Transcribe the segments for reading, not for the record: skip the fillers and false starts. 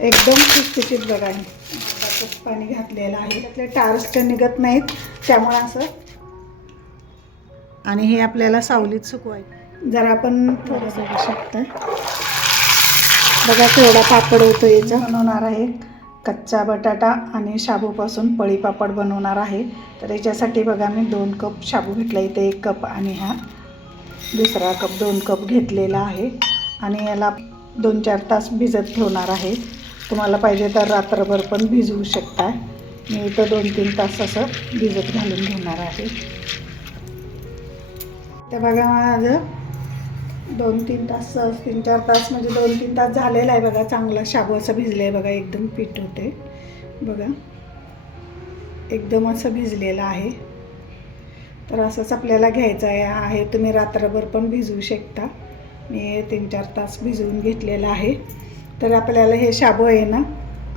एकदम खुसखुशीत बघा आहे. अर्धाच पाणी घातलेलं आहे. त्यातले टार्स निघत नाहीत त्यामुळे असं. आणि हे आपल्याला सावलीत सुकवायचं. जरा आपण थोडंसं बघू शकता बघा केवढा पापड होतो. याचं बनवणार आहे कच्चा बटाटा आणि शाबूपासून पळी पापड बनवणार आहे. तर याच्यासाठी बघा मी 2 कप शाबू घेतला. इथे 1 कप आणि हा दुसरा कप 2 कप घेतलेला आहे. आणि याला 2-4 तास भिजत ठेवणार आहे. तुम्हाला पाहिजे तर रात्रभर पण भिजवू शकता. मी इथं 2-3 तास असं भिजत घालून घेणार आहे. तर बघा माझं 2-3 तास 3-4 तास म्हणजे 2-3 तास झालेला आहे बघा. चांगला शाबू असं भिजलं आहे बघा. एकदम पीठ होते बघा. एकदम असं भिजलेलं आहे. तर असंच आपल्याला घ्यायचं आहे. तुम्ही रात्रभर पण भिजवू शकता. मी 3-4 तास भिजवून घेतलेलं आहे. तर आपल्याला हे शाबू आहे ना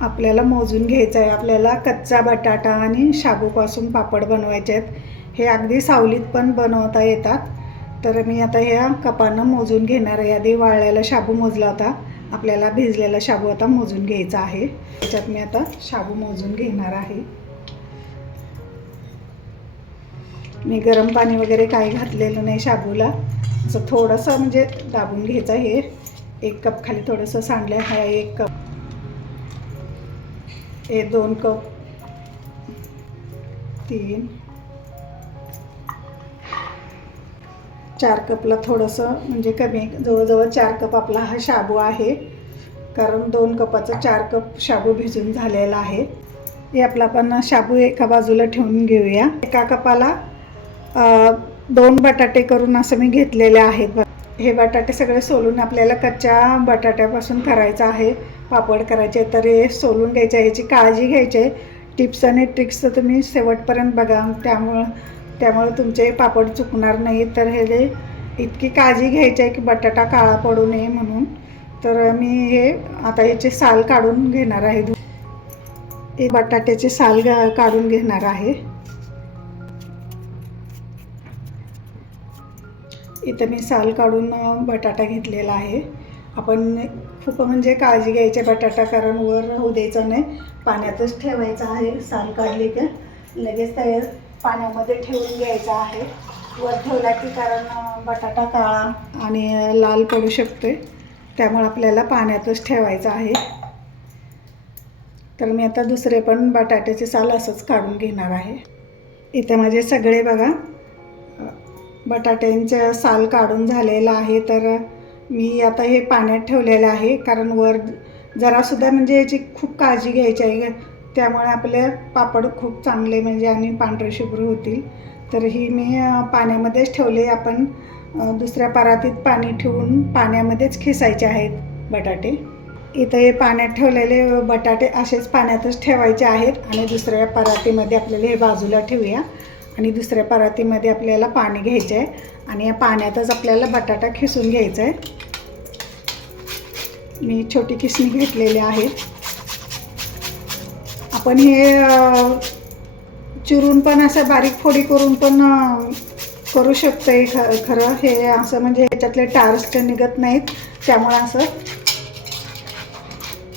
आपल्याला मोजून घ्यायचं आहे. आपल्याला कच्चा बटाटा आणि शाबूपासून पापड बनवायचे आहेत. हे अगदी सावलीत पण बनवता येतात. तर मी आता ह्या कपानं मोजून घेणार आहे. आधी वाळलेला शाबू मोजला होता. आपल्याला भिजलेला शाबू आता मोजून घ्यायचा आहे. त्याच्यात मी आता शाबू मोजून घेणार आहे. मी गरम पाणी वगैरे काही घातलेलं नाही शाबूला. असं थोडंसं म्हणजे दाबून घ्यायचं. हे 1 कप खाली थोडंसं सांडलं आहे. 1 कप हे 2 कप 3 4 कपला थोडंसं म्हणजे कमी जवळजवळ 4 कप आपला हा शाबू आहे. कारण 2 कपाचं 4 कप शाबू भिजून झालेला आहे. हे आपला पण शाबू एका बाजूला ठेवून घेऊया. एका कपाला 2 बटाटे करून असं मी घेतलेले आहेत. हे बटाटे सगळे सोलून आपल्याला कच्च्या बटाट्यापासून करायचं आहे. पापड करायचे तर हे सोलून घ्यायचं आहे. याची काळजी घ्यायची आहे. टिप्स आणि ट्रिक्स तर तुम्ही शेवटपर्यंत बघा. त्यामुळे तुमचे पापड चुकणार नाही. तर हे इतकी काळजी घ्यायची आहे की बटाटा काळा पडू नये म्हणून. तर मी हे आता याचे साल काढून घेणार आहे. हे बटाट्याचे साल काढून घेणार आहे. इथं मी साल काढून बटाटा घेतलेला आहे. आपण खूप म्हणजे काळजी घ्यायची बटाटा कारण वर राहू द्यायचं नाही. पाण्यातच ठेवायचं आहे. साल काढली की लगेच त्या पाण्यामध्ये ठेवून घ्यायचं आहे. वर ठेवला की कारण बटाटा काळा आणि लाल पडू शकतो. त्यामुळे आपल्याला पाण्यातच ठेवायचं आहे. तर मी आता दुसरे पण बटाट्याचे साल असंच काढून घेणार आहे. इथे माझे सगळे बघा बटाट्यांचे साल काढून झालेलं आहे. तर मी आता हे पाण्यात ठेवलेलं आहे कारण वर जरासुद्धा म्हणजे याची खूप काळजी घ्यायची आहे. त्यामुळे आपले पापड खूप चांगले म्हणजे आणि पांढरे शुभ्र होतील. तर ही मी पाण्यामध्येच ठेवले. आपण दुसऱ्या परातीत पाणी ठेवून पाण्यामध्येच खिसायचे आहेत बटाटे. इथं हे पाण्यात ठेवलेले बटाटे असेच पाण्यातच ठेवायचे आहेत. आणि दुसऱ्या परातीमध्ये आपल्याला हे बाजूला ठेवूया. आणि दुसऱ्या परातीमध्ये आपल्याला पाणी घ्यायचं आहे. आणि या पाण्यातच आपल्याला बटाटा खिसून घ्यायचा आहे. मी छोटी खिसणी घेतलेली आहे. आपण हे चिरून पण असं बारीक फोडी करून पण करू शकतो. खरं हे असं म्हणजे ह्याच्यातले टार्स निघत नाहीत त्यामुळे असं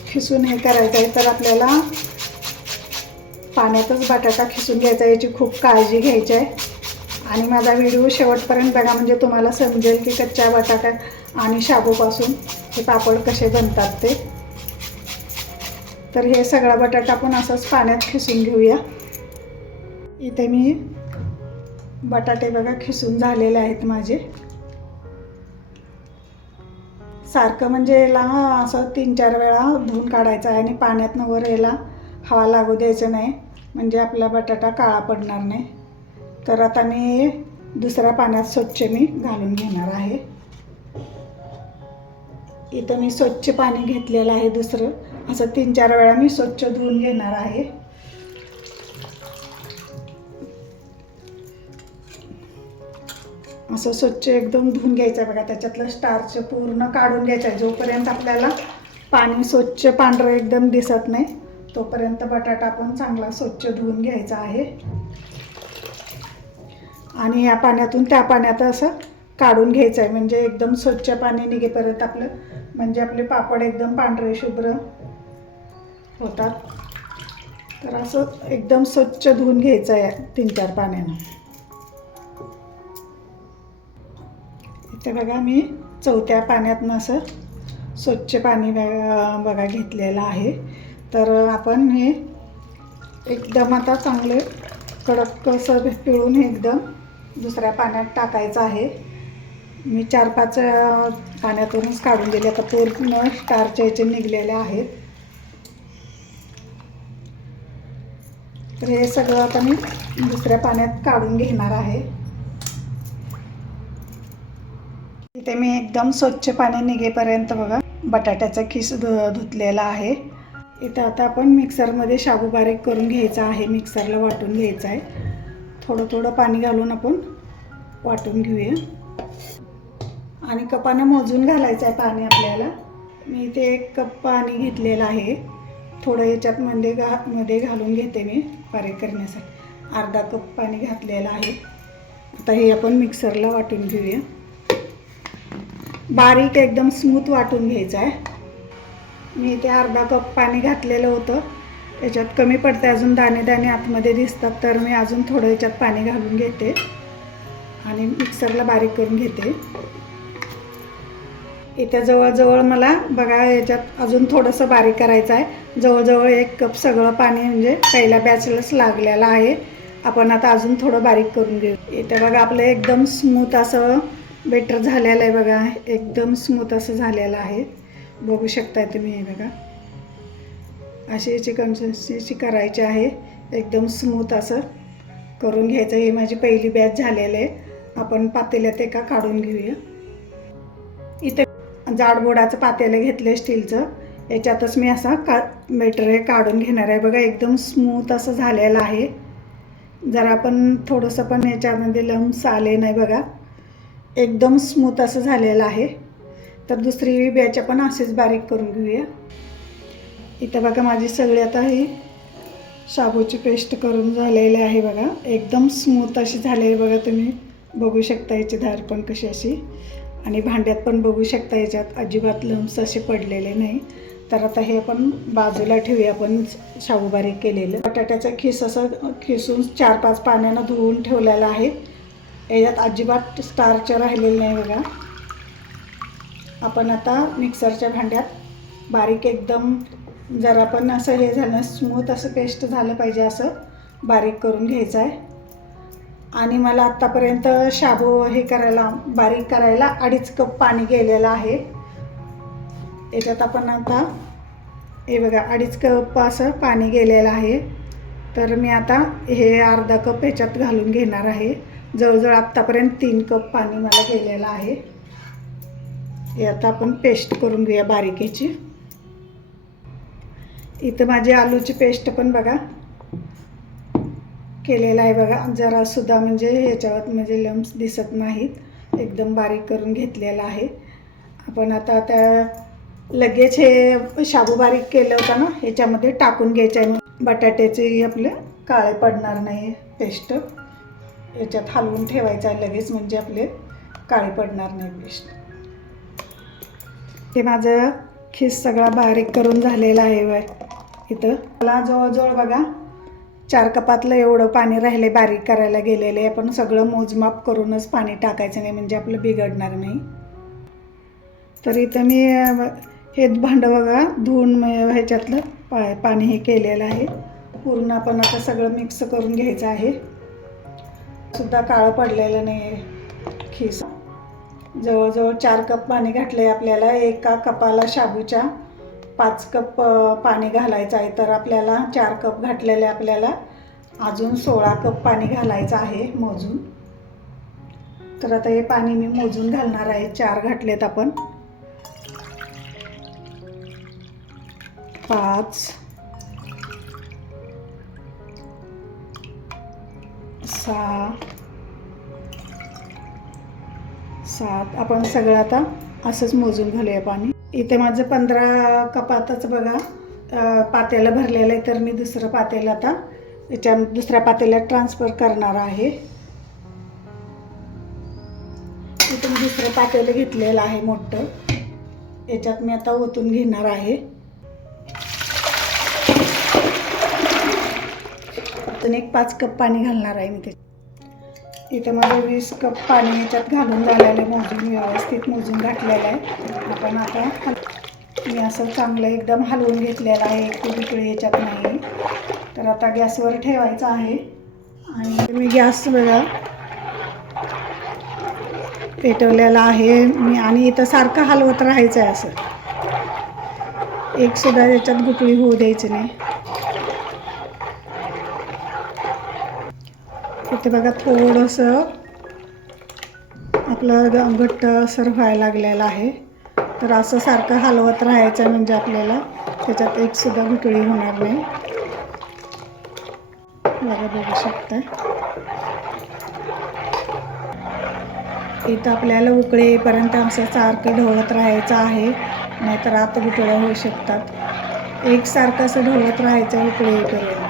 खिसून हे करायचं आहे. तर आपल्याला पाण्यातच बटाटा खिसून घ्यायचा. याची खूप काळजी घ्यायची आहे. आणि माझा व्हिडिओ शेवटपर्यंत बघा म्हणजे तुम्हाला समजेल की कच्च्या बटाटा आणि शाबूपासून हे पापड कसे बनतात ते. तर हे सगळा बटाटा आपण असंच पाण्यात खिसून घेऊया. इथे मी बटाटे बघा खिसून झालेले आहेत माझे. सारखं म्हणजे याला असं 3-4 वेळा धुवून काढायचं आहे. आणि पाण्यातनं वर याला हवा लागू द्यायचं नाही म्हणजे आपला बटाटा काळा पडणार नाही. तर आता मी दुसऱ्या पाण्यात स्वच्छ मी घालून घेणार आहे. इथं मी स्वच्छ पाणी घेतलेलं आहे. दुसरं असं 3-4 वेळा मी स्वच्छ धुवून घेणार आहे. असं स्वच्छ एकदम धुवून घ्यायचं आहे बघा. त्याच्यातलं स्टार्च पूर्ण काढून घ्यायचं आहे. जोपर्यंत आपल्याला पाणी स्वच्छ पांढरं एकदम दिसत नाही तोपर्यंत बटाटा आपण चांगला स्वच्छ धुवून घ्यायचा आहे. आणि या पाण्यातून त्या पाण्यात असं काढून घ्यायचं आहे म्हणजे एकदम स्वच्छ पाणी निघेपर्यंत आपलं म्हणजे आपले पापड एकदम पांढरे शुभ्र होतात. तर असं एकदम स्वच्छ धुवून घ्यायचं आहे 3-4 पाण्यानं. इथे बघा मी 4थ्या पाण्यातनं असं स्वच्छ पाणी बघा घेतलेलं आहे. तर आपण हे एकदम आता चांगले कडक असं पिळून एकदम दुसऱ्या पाण्यात टाकायचं आहे. मी 4-5 पाण्यातूनच काढून दिले. आता पूर्ण स्टार्च याचे निघलेले आहेत. तर हे सगळं आता मी दुसऱ्या पाण्यात काढून घेणार आहे. इथे मी एकदम स्वच्छ पाणी निघेपर्यंत बघा बटाट्याचा खिस धुतलेला आहे. इथं आता आपण मिक्सरमध्ये शाबू बारीक करून घ्यायचा आहे. मिक्सरला वाटून घ्यायचं आहे. थोडं थोडं पाणी घालून आपण वाटून घेऊया. आणि कपानं मोजून घालायचं आहे पाणी आपल्याला. मी इथे 1 कप पाणी घेतलेलं आहे. थोडं याच्यात मध्ये घालून घेते मी बारीक करण्यासाठी. अर्धा कप पाणी घातलेलं आहे. आता हे आपण मिक्सरला वाटून घेऊया. बारीक एकदम स्मूथ वाटून घ्यायचं आहे. मी इथे अर्धा कप पाणी घातलेलं होतं. याच्यात कमी पडते, अजून दाणे दाणे आतमध्ये दिसतात. तर मी अजून थोडं याच्यात पाणी घालून घेते आणि मिक्सरला बारीक करून घेते. इथे जवळजवळ मला बघा याच्यात अजून थोडंसं बारीक करायचं आहे. जवळजवळ 1 कप सगळं पाणी म्हणजे पहिल्या बॅचलाच लागलेलं आहे. आपण आता अजून थोडं बारीक करून घेऊ. इथे बघा आपलं एकदम स्मूथ असं बेटर झालेलं आहे. बघा एकदम स्मूथ असं झालेलं आहे. बघू शकताय तुम्ही. हे बघा अशी याची कन्सिस्टन्सी करायची आहे. एकदम स्मूथ असं करून घ्यायचं. ही माझी पहिली बॅच झालेली आहे. आपण पातेल्यात एका काढून घेऊया. इथे जाडबोडाचं पातेलं घेतलं स्टीलचं. याच्यातच मी असा बेटर हे काढून घेणार आहे. बघा एकदम स्मूथ असं झालेलं आहे. जर आपण थोडंसं पण याच्यामध्ये लम्स आले नाही. बघा एकदम स्मूथ असं झालेलं आहे. तर दुसरी बॅच आपण असेच बारीक करून घेऊया. इथं बघा माझी सगळी आता ही शाबूची पेस्ट करून झालेली आहे. बघा एकदम स्मूथ अशी झालेली. बघा तुम्ही बघू शकता याची धार पण कशी अशी. आणि भांड्यात पण बघू शकता याच्यात अजिबात लम्स असे पडलेले नाही. तर आता हे आपण बाजूला ठेवूया. आपण शाबू बारीक केलेलं बटाट्याचा खिस असं खिसून 4-5 पाण्यानं धुवून ठेवलेलं आहे. याच्यात अजिबात स्टार्च राहिलेलं नाही. बघा आपण आता मिक्सरच्या भांड्यात बारीक एकदम जर आपण असं हे झालं स्मूथ असं पेस्ट झालं पाहिजे असं बारीक करून घ्यायचं आहे. आणि मला आत्तापर्यंत शाबू हे करायला बारीक करायला 2.5 कप पाणी गेलेलं आहे. याच्यात आपण आता हे बघा 2.5 कप असं पाणी गेलेलं आहे. तर मी आता हे अर्धा कप ह्याच्यात घालून घेणार आहे. जवळजवळ आत्तापर्यंत 3 कप पाणी मला गेलेलं आहे. हे आता आपण पेस्ट करून घेऊया बारीक याची. इथं माझी आलूची पेस्ट पण बघा केलेलं आहे. बघा जरासुद्धा म्हणजे ह्याच्यावर म्हणजे लम्स दिसत नाहीत. एकदम बारीक करून घेतलेलं आहे. आपण आता त्या लगेच हे शाबू बारीक केलं होतं ना ह्याच्यामध्ये टाकून घ्यायचं आहे. बटाट्याचे आपले काळे पडणार नाही. पेस्ट याच्यात हलवून ठेवायचं आहे लगेच, म्हणजे आपले काळे पडणार नाही पेस्ट. हे माझं खिस सगळा बारीक करून झालेला आहे. इथं मला जवळजवळ बघा 4 कपातलं एवढं पाणी राहिले बारीक करायला गेलेले. आपण सगळं मोजमाप करूनच पाणी टाकायचं नाही, म्हणजे आपलं बिघडणार नाही. तर इथं मी हे भांडं बघा धुवून ह्याच्यातलं पाणी हे केलेलं आहे. पूर्ण आपण आता सगळं मिक्स करून घ्यायचं आहे. सुद्धा काळं पडलेलं नाही आहे खिस. जवळजवळ 4 कप पाणी घातलं आहे आपल्याला. एका कपाला शाबूच्या 5 कप पाणी घालायचं आहे. तर आपल्याला 4 कप घातलेले आपल्याला अजून 16 कप पाणी घालायचं आहे मोजून. तर आता हे पाणी मी मोजून घालणार आहे. 4 घातलेत आपण. 5 6 7 आपण सगळं आता असंच मोजून घालूया पाणी. इथे माझं 15 कपातच बघा पातेलं भरलेलं आहे. तर मी दुसरं पातेलं आता दुसऱ्या पातेल्यात ट्रान्सफर करणार आहे. इथे मी दुसरं पातेलं घेतलेलं आहे मोठं. याच्यात मी आता ओतून घेणार आहे. अजून एक 5 कप पाणी घालणार आहे मी ते. इथे माझं 20 कप पाणी याच्यात घालून झालेलं आहे, मोजून व्यवस्थित मोजून घातलेलं आहे. आपण आता मी असं चांगलं एकदम हलवून घेतलेलं आहे, एक उकळी याच्यात नाही. तर आता गॅसवर ठेवायचं आहे आणि मी गॅस बघा पेटवलेला आहे मी आणि इथं सारखं हलवत राहायचं आहे, असं एक सुद्धा याच्यात गुटळी होऊ द्यायची नाही. इथे बघा थोडंसं आपलं घट्ट असर व्हायला लागलेलं आहे. तर असं सारखं हलवत राहायचं म्हणजे आपल्याला त्याच्यात एक सुद्धा गुटळी होणार नाही. बघा बघू शकता. इथं आपल्याला उकळी येईपर्यंत असं सारखं ढवळत राहायचं आहे, नाहीतर आत गुटळ्या होऊ शकतात. एकसारखं असं ढवळत राहायचं उकळी येईपर्यंत.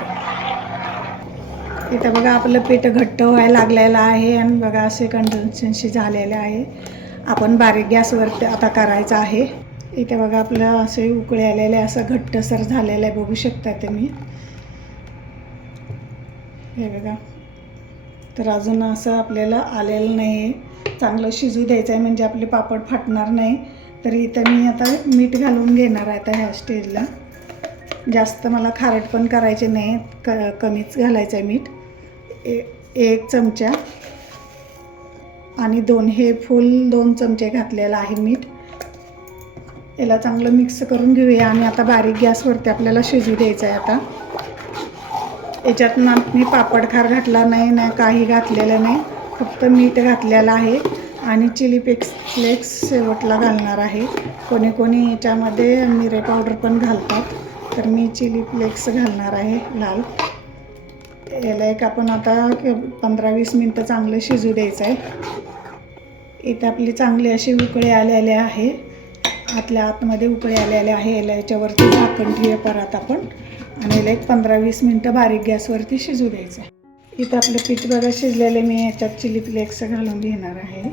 इथं बघा आपलं पीठ घट्ट व्हायला लागलेलं आहे आणि बघा असे कन्सिस्टन्सी झालेले आहे. आपण बारीक गॅसवरती आता करायचं आहे. इथे बघा आपलं असे उकळी आलेले असं घट्टसर झालेलं आहे, बघू शकता तुम्ही. हे बघा. तर अजून असं आपल्याला आलेलं नाही, चांगलं शिजू द्यायचं आहे म्हणजे आपले पापड फाटणार नाही. तर इथं मी आता मीठ घालून घेणार आहे आता ह्या स्टेजला. जास्त मला खारट पण करायचे नाही, कमीच घालायचं आहे मीठ. 1 चमचा आणि 2 हे फुल 2 चमचे घातलेलं आहे मीठ. याला चांगलं मिक्स करून घेऊया आणि आता बारीक गॅसवरती आपल्याला शिजू द्यायचं आहे. आता याच्यात ना मी पापड खार घातला नाही ना काही घातलेलं नाही, फक्त मीठ घातलेलं आहे आणि चिली फ्लेक्स शेवटला घालणार आहे. कोणी कोणी याच्यामध्ये मिरे पावडर पण घालतात, तर मी चिली फ्लेक्स घालणार आहे लाल. याला एक आपण आता 15-20 मिनटं चांगलं शिजू द्यायचं आहे. इथं आपली चांगली अशी उकळी आलेली आहे, आतल्या आतमध्ये उकळी आलेली आहे. याला याच्यावरती झाकण ठेवूया परत आपण आणि याला एक 15-20 मिनटं बारीक गॅसवरती शिजू द्यायचं आहे. इथं आपलं पीठ बघा शिजलेले, मी याच्यात चिली फ्लेक्स घालून घेणार आहे.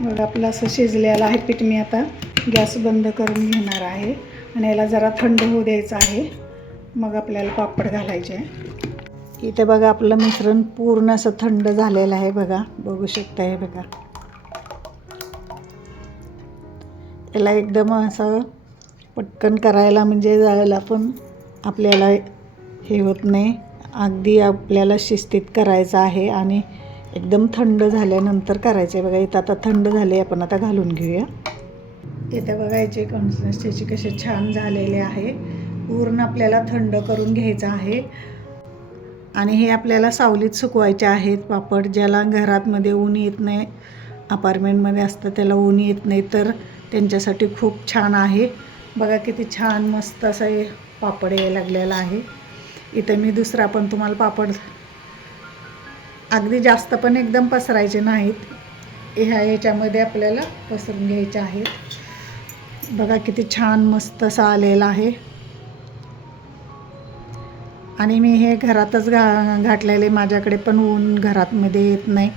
बघा आपलं असं शिजलेलं आहे पीठ. मी आता गॅस बंद करून घेणार आहे आणि याला जरा थंड होऊ द्यायचं आहे, मग आपल्याला पापड घालायचे आहे. इथे बघा आपलं मिश्रण पूर्ण असं थंड झालेलं आहे, बघा बघू शकता. हे बघा याला एकदम असं पटकन करायला म्हणजे जायला पण आपल्याला हे होत नाही. अगदी आपल्याला शिस्तीत करायचं आहे आणि एकदम थंड झाल्यानंतर करायचं आहे. बघा इथं आता थंड झाले, आपण आता घालून घेऊया. इथं बघा याची कन्सिस्टन्सी कसे छान झालेले आहे. पूर्ण आपल्याला थंड करून घ्यायचं आहे आणि हे आपल्याला सावलीत सुकवायचे आहेत पापड. ज्याला घरातमध्ये ऊन येत नाही, अपार्टमेंटमध्ये असतं त्याला ऊन येत नाही, तर त्यांच्यासाठी खूप छान आहे. बघा किती छान मस्त असं हे पापड यायला लागलेला आहे. इथं मी दुसरा पण तुम्हाला पापड, अगदी जास्त पण एकदम पसरायचे नाहीत, ह्याच्यामध्ये आपल्याला पसरून घ्यायचे आहेत. बघा किती छान मस्त असं आलेलं आहे आणि मी हे घरातच घातलेले. माझ्याकडे पण ऊन घरातमध्ये येत नाही,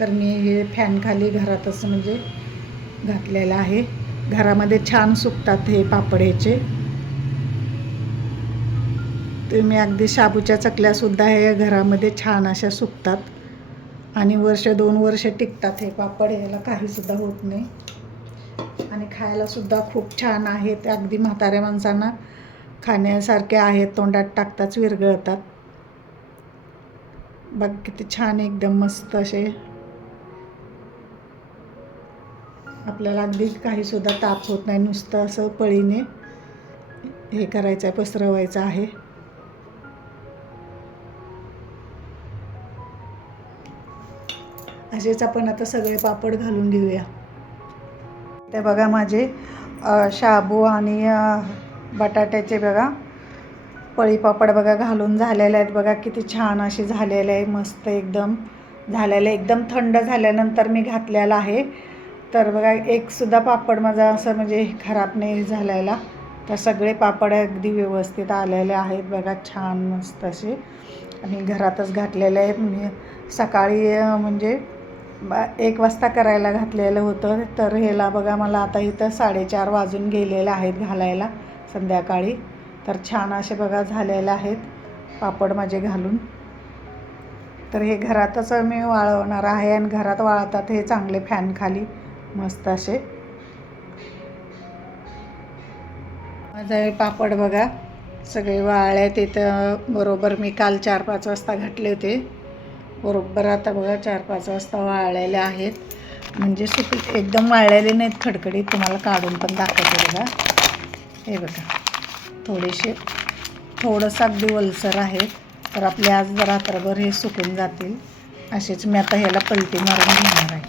तर मी हे फॅन खाली घरातच म्हणजे घातलेलं आहे. घरामध्ये छान सुकतात हे पापड ह्याचे. तुम्ही अगदी शाबूच्या चकल्यासुद्धा हे घरामध्ये छान अशा सुकतात आणि 1-2 वर्ष टिकतात हे पापड. याला काहीसुद्धा होत नाही आणि खायलासुद्धा खूप छान आहेत. अगदी म्हाताऱ्या माणसांना खाण्यासारखे आहेत, तोंडात टाकताच विरघळतात. बघ किती छान एकदम मस्त असे. आपल्याला अगदी काहीसुद्धा ताप होत नाही, नुसतं असं पळीने हे करायचं आहे, पसरवायचं आहे. असेच आपण आता सगळे पापड घालून घेऊया. ते बघा माझे शाबू आणि बटाट्याचे बघा पळी पापड बघा घालून झालेले आहेत. बघा किती छान असे झालेले आहे, मस्त एकदम झालेले. एकदम थंड झाल्यानंतर मी घातलेला आहे. तर बघा एकसुद्धा पापड माझा असं म्हणजे खराब नाही झालेला. तर सगळे पापड अगदी व्यवस्थित आलेले आहेत बघा, छान मस्त असे. आणि घरातच घातलेले आहेत. मी सकाळी म्हणजे 1 वाजता करायला घातलेलं होतं, तर ह्याला बघा मला आता इथं 4:30 वाजून गेलेले आहेत घालायला संध्याकाळी. तर छान असे बघा झालेले आहेत पापड माझे घालून. तर हे घरातच मी वाळवणार आहे आणि घरात वाळतात हे चांगले फॅन खाली मस्त असे. माझे हे पापड बघा सगळे वाळले. तिथं बरोबर मी काल 4-5 वाजता घातले होते, बरोबर आता बघा 4-5 वाजता वाळलेले आहेत. म्हणजे एकदम वाळलेले नाहीत खडखडीत. तुम्हाला काढून पण दाखवते बघा. हे बघा थोडंसं अगदी ओलसर आहे. तर आपले आज रात्रभर हे सुकून जातील. असेच मी आता ह्याला पलटी मारून घेणार आहे.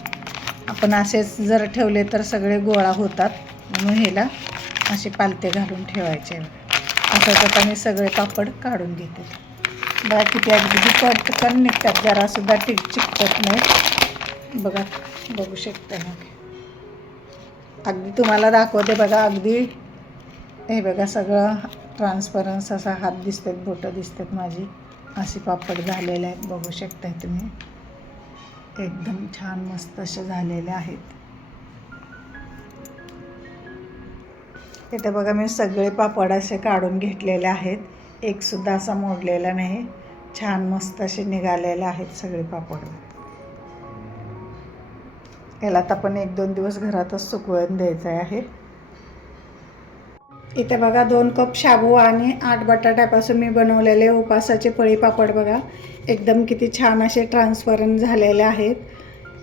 आपण असेच जर ठेवले तर सगळे गोळा होतात, म्हणून ह्याला असे पालते घालून ठेवायचे. असं आता मी सगळे पापड काढून घेते. बघा किती अगदी पटकन निघतात, जरासुद्धा चिकटत नाही. बघू शकता अगदी तुम्हाला दाखवते बघा. अगदी हे बघा सगळं ट्रान्सपरन्स असा हात दिसतात, बोटं दिसतात माझी. असे पापड झालेले आहेत, बघू शकताय तुम्ही. एकदम छान मस्त असे झालेले आहेत. इथे बघा मी सगळे पापड असे काढून घेतलेले आहेत, एकसुद्धा असा मोडलेला नाही. छान मस्त असे निघालेले आहेत सगळे पापड. याला तर आपण 1-2 दिवस घरातच सुकवून द्यायचं आहे. इथे बघा 2 कप शाबू आणि 8 बटाट्यापासून मी बनवलेले उपासाचे पळी पापड बघा. एकदम किती छान असे ट्रान्सपरंट झालेले आहेत,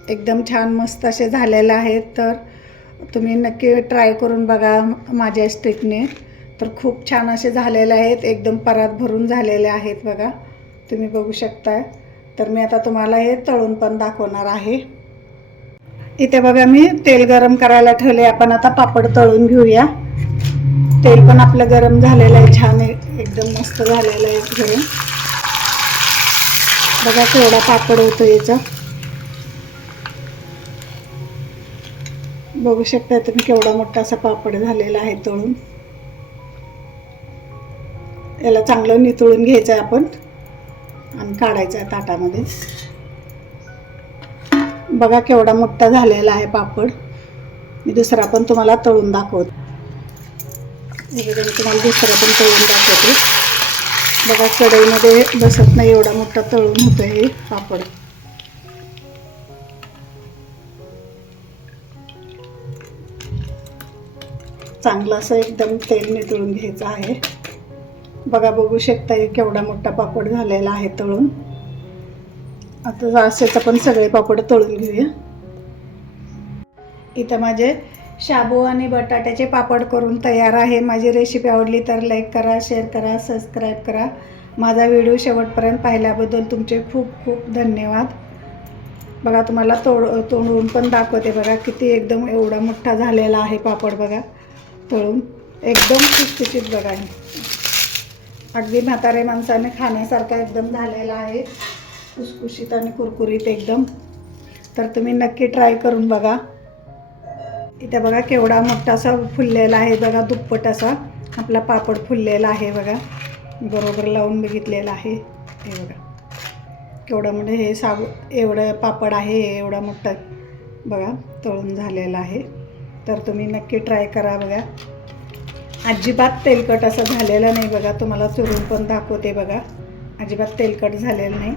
एकदम छान मस्त असे झालेले आहेत. तर तुम्ही नक्की ट्राय करून बघा माझ्या स्टिकने. तर खूप छान असे झालेले आहेत, एकदम परात भरून झालेले आहेत बघा, तुम्ही बघू शकताय. तर मी आता तुम्हाला हे तळून पण दाखवणार आहे. इथे बघा मी तेल गरम करायला ठेवले. आपण आता पापड तळून घेऊया. तेल पण आपलं गरम झालेलं आहे, छान एकदम मस्त झालेलं आहे गरम. बघा केवढा पापड होतो याचा, बघू शकता तुम्ही केवढा मोठा असा पापड झालेला आहे तळून. याला चांगलं नितळून घ्यायचं आहे आपण आणि काढायचं आहे ताटामध्ये. बघा केवढा मोठा झालेला आहे पापड. मी दुसरा पण तुम्हाला तळून दाखवते. तुम्हाला दुसरा पण तळून दाखवते. बघा कढईमध्ये बसत नाही एवढा मोठा तळून होतं हे पापड. चांगलं असं एकदम तेल नितळून घ्यायचं आहे. बघा बघू शकता हे केवढा मोठा पापड झालेला आहे तळून. आता असेच आपण सगळे पापड तळून घेऊया. इथं माझे शाबू आणि बटाट्याचे पापड करून तयार आहे. माझी रेसिपी आवडली तर लाईक करा, शेअर करा, सबस्क्राईब करा. माझा व्हिडिओ शेवटपर्यंत पाहिल्याबद्दल तुमचे खूप खूप धन्यवाद. बघा तुम्हाला तोडून पण दाखवते. बघा किती एकदम एवढा मोठा झालेला आहे पापड बघा तळून, एकदम खुसखुशीत बघा. अगदी म्हातारे माणसाने खाण्यासारखा एकदम झालेला आहे, खुसखुशीत आणि कुरकुरीत एकदम. तर तुम्ही नक्की ट्राय करून बघा. इथे बघा केवढा मोठा असा फुललेला आहे बघा, दुप्पट असा आपला पापड फुललेला आहे बघा. बरोबर लावून बघितलेला आहे. हे बघा केवढं म्हणजे हे एवढं पापड आहे, एवढा मोठा बघा तळून झालेला आहे. तर तुम्ही नक्की ट्राय करा बघा. अजिबात तेलकट असं झालेलं नाही बघा. तुम्हाला चुरून पण दाखवते बघा, अजिबात तेलकट झालेलं नाही.